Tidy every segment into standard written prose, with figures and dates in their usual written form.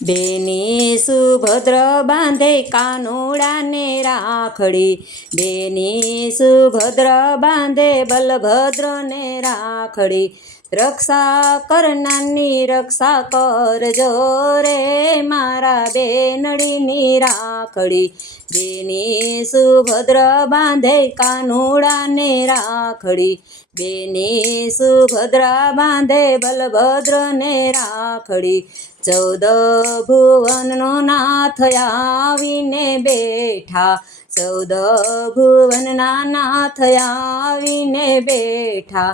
બેની સુભદ્ર બાંધે કાનુડાને રાખડી, બેની સુભદ્ર બાંધે બલભદ્રને રાખડી, રક્ષા કરનારની રક્ષા કરજો રે મારા બેનડીની રાખડી, બેની સુભદ્ર બાંધે કાનુડાને રાખડી, બેની સુભદ્ર બાંધે બલભદ્રને રાખડી, 14 ભુવનનો નાથ આવીને બેઠા, 14 ભુવનના નાથ આવીને બેઠા,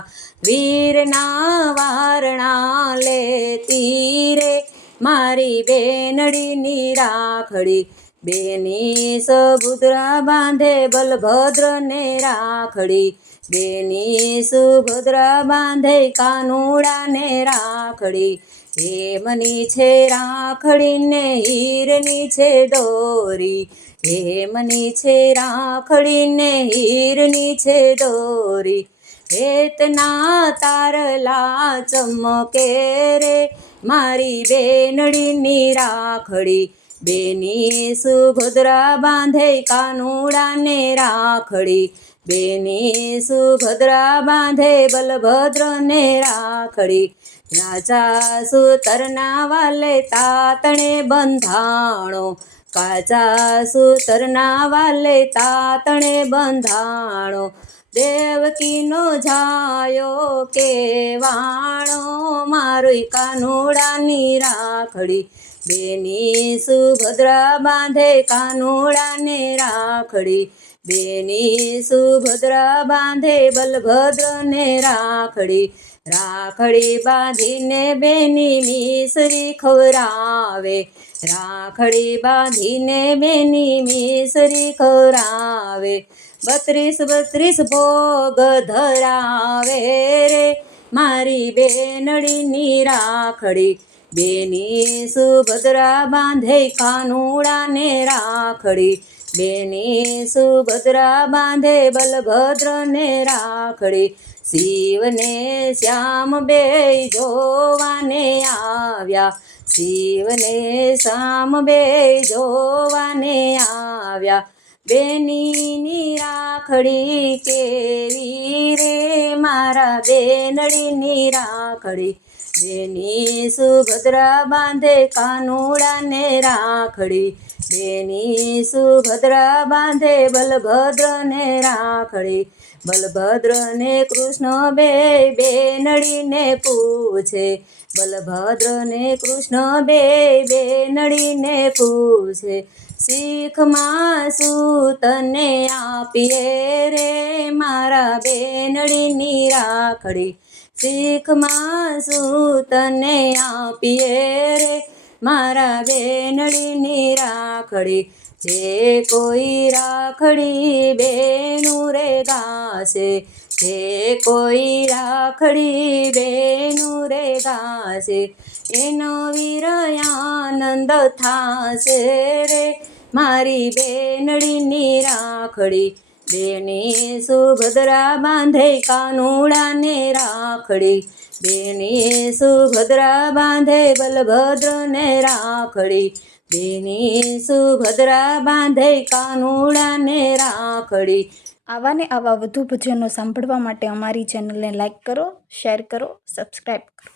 વીરના વારણા લેતી રે મારી બેનડીની રાખડી, બેની સુભદ્રા બાંધે બલભદ્રને રાખડી, બેની સુભદ્રા બાંધે કાનુડાને રાખડી, હેમની છે રાખડીને હીરની છે દોરી, હેમની છે રાખડીને હીરની છે દોરી, હેતના તારલા ચમકે રે મારી બેનડીની રાખડી, બેની સુભદ્રા બાંધે કાનુડાને રાખડી, બેની સુભદ્રા બાંધે બલભદ્રને રાખડી, રાજા સૂતરના વાલે તાતણે બંધાણો, કાચા સૂતરના વાલે તાતણે બંધાણો, દેવકીનો જાયો કેવાણો મારી કાનુડાની રાખડી, બેની સુભદ્રા બાંધે કાનુડાને રાખડી, બેની સુભદ્રા બાંધે બલભદ્રને રાખડી, રાખડી બાંધીને બેની મિસરી ખવરાવે, રાખડી બાંધીને બેની મિસરી ખવરાવે, 32 ભોગ ધરાવે રે મારી બેનડીની રાખડી, બેની સુભદ્રા બાંધે કાનુડાને રાખડી, બેની સુભદ્રા બાંધે બલભદ્રને રાખડી, શિવને શ્યામ બેય જોવાને આવ્યા, શિવને શ્યામ બેય જોવાને આવ્યા, બેનીની રાખડી કેવી રે મારા બેનડીની રાખડી, બેની સુભદ્રા બાંધે કાનુડાને રાખડી, બેની સુભદ્રા બાંધે બલભદ્રને રાખડી, બલભદ્રને કૃષ્ણ બેય બેનડીને પૂછે, બલભદ્રને કૃષ્ણ બેય બેનડીને પૂછે, શીખમાં શું તને આપીએ રે મારા બેનડીની રાખડી, શીખમાં શું તને આપીએ રે મારા બેનડીની રાખડી, જે કોઈ રાખડી બેનું રે ગાશે, જે કોઈ રાખડી બેનું રે ગાશે, એનો વીર આનંદ થાશે રે મારી બેનડીની રાખડી, બેની સુભદ્રા બાંધે કાનુડાને રાખડી, બેની સુભદ્રા બાંધે બલભદ્રને રાખડી, બેની સુભદ્રા બાંધે કાનુડાને રાખડી. આવા ને આવા વધુ ભજનો સાંભળવા માટે અમારી ચેનલને લાઈક કરો, શેર કરો, સબસ્ક્રાઈબ કરો.